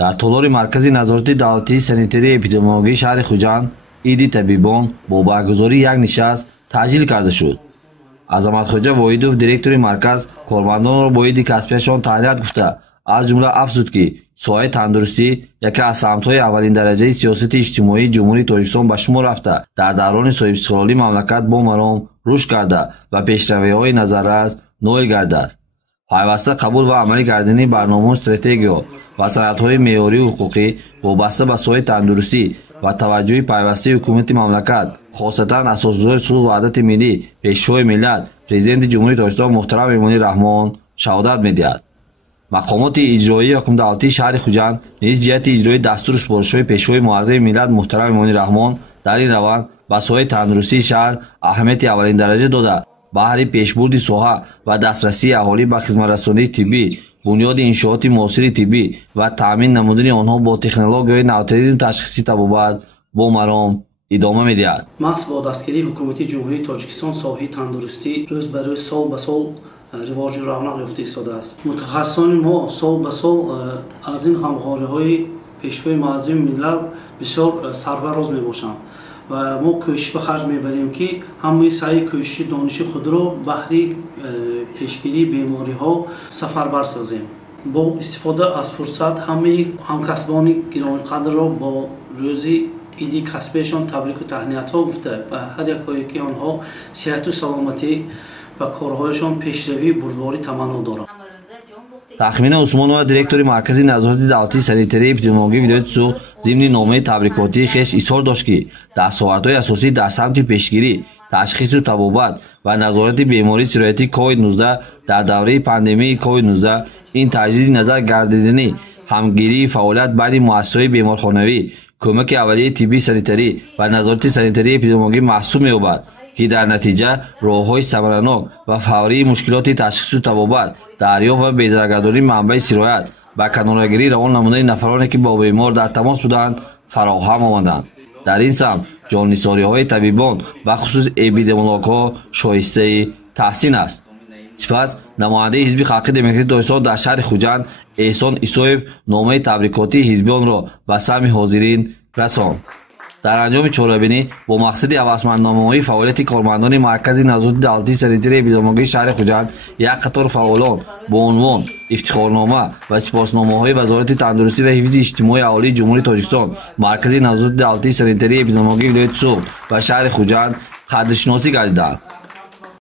дар толори маркази назорати давлатии санитарияи эпидемиологии шаҳри Хуҷанд иди табибон бо баргузории як нишаст таъҷил карда шуд. Азаматхоҷа Воҳидов, директори марказ, кормандонро бо иди касбияшон таҳният гуфта, аз ҷумла афзуд ки соҳаи тандурустӣ яке аз самтҳои аввалин дараҷаи сиёсати иҷтимоии ҷумҳурии Тоҷикистон ба шумор рафта, дар даврони соҳибистиқлолӣ мамлакат бо маром рушд карда ва пешравиҳои назаррас ноил гардааст. пайваста қабул ва амалӣ кардани барномаҳои стратегиё ва санадҳои меъёрию ҳуқуқӣ вобаста ба соҳаи тандурустӣ ва таваҷҷӯҳи пайвастаи ҳукумати мамлакат, хосатан асосгузори сулҳ ва ваҳдати миллӣ, пешвои миллат, президенти ҷумҳурии Тоҷикистон муҳтарам Эмомалӣ Раҳмон шаҳодат медиҳад. мақомоти иҷроии ҳукумдавлатии шаҳри Хуҷанд низ ҷиҳати иҷрои дастуру супоришҳои пешвои муаззами миллат муҳтарам Эмомалӣ Раҳмон дар ин раванд ба соҳаи тандурустии шаҳр аҳамияти аввалин дараҷа дода, баҳри пешбурди соҳа ва дастрасии аҳолӣ ба хизматрасонии тиббӣ, бунёди иншооти муосири тиббӣ ва таъмин намудани онҳо бо технологияҳои навтарину ташхиси табобат бо маром идома медиҳад. маҳз бо дастгирии ҳукумати ҷумҳурии Тоҷикистон соҳаи тандурустӣ рӯз ба рӯз сол ба сол ривоҷу равнақ ёфта истодааст. мутахассисони мо сол ба сол аз ин ғамхориҳои пешвои муаззами миллат бисёр сарфароз мебошанд ва мо кӯшиш ба харҷ мебарем ки ҳамаи саъи кӯшиши дониши худро баҳри пешгирии бемориҳо сафарбар созем. бо истифода аз фурсат ҳамаи ҳамкасбони гиромиқадрро бо рӯзи иди касбиашон табрику таҳниятҳо гуфта ба ҳар якое ки онҳо сеҳату саломатӣ ва корҳояшон пешравии бурдборӣ таманно доранд. тахмина Усмонова, директори маркази назорати давлатии санитарияи эпидемиологии видояти суғ, зимни номаи табрикотии хеш изҳор дошт ки дастовардҳои асосӣ дар самти пешгирӣ, ташхису табобат ва назорати бемории сироятии COVID-19 дар давраи пандемияи COVID-19 ин таҷдиди назар гардидани ҳамгирии фаъолият байни муассисаҳои беморхонавӣ, кӯмаки аввалияи тиббии санитарӣ ва назорати санитарияи эпидемиологӣ маҳсуб меёбад ки дар натиҷа роҳҳои самаранок ва фаврии мушкилоти ташхису табобат, дарёфт ва безаргардонии манбаи сироят ба канорагирӣ равон намудани нафароне ки бо бемор дар тамос буданд фароҳам омаданд. дар ин самт ҷоннисориҳои табибон бахусус эпидемиологҳо шоистаи таҳсин аст. сипас намояндаи ҳизби халқии демократии Тоҷикистон дар шаҳри Хуҷанд Эҳсон Исоев номаи табрикотии ҳизбиёнро ба самъи ҳозирин расонд. дар анҷоми чорабинӣ бо мақсади авазманднамоии фаъолияти кормандони маркази назорати давлатии санитарияи эпидемиологии шаҳри Хуҷанд як қатор фаъолон бо унвон ифтихорнома ва сипосномаҳои Вазорати тандурустӣ ва ҳифзи иҷтимоии аҳолии ҷумҳурии Тоҷикистон, маркази назорати давлатии санитарияи эпидемиологии видояти суғ ва шаҳри Хуҷанд қадршиносӣ гардиданд.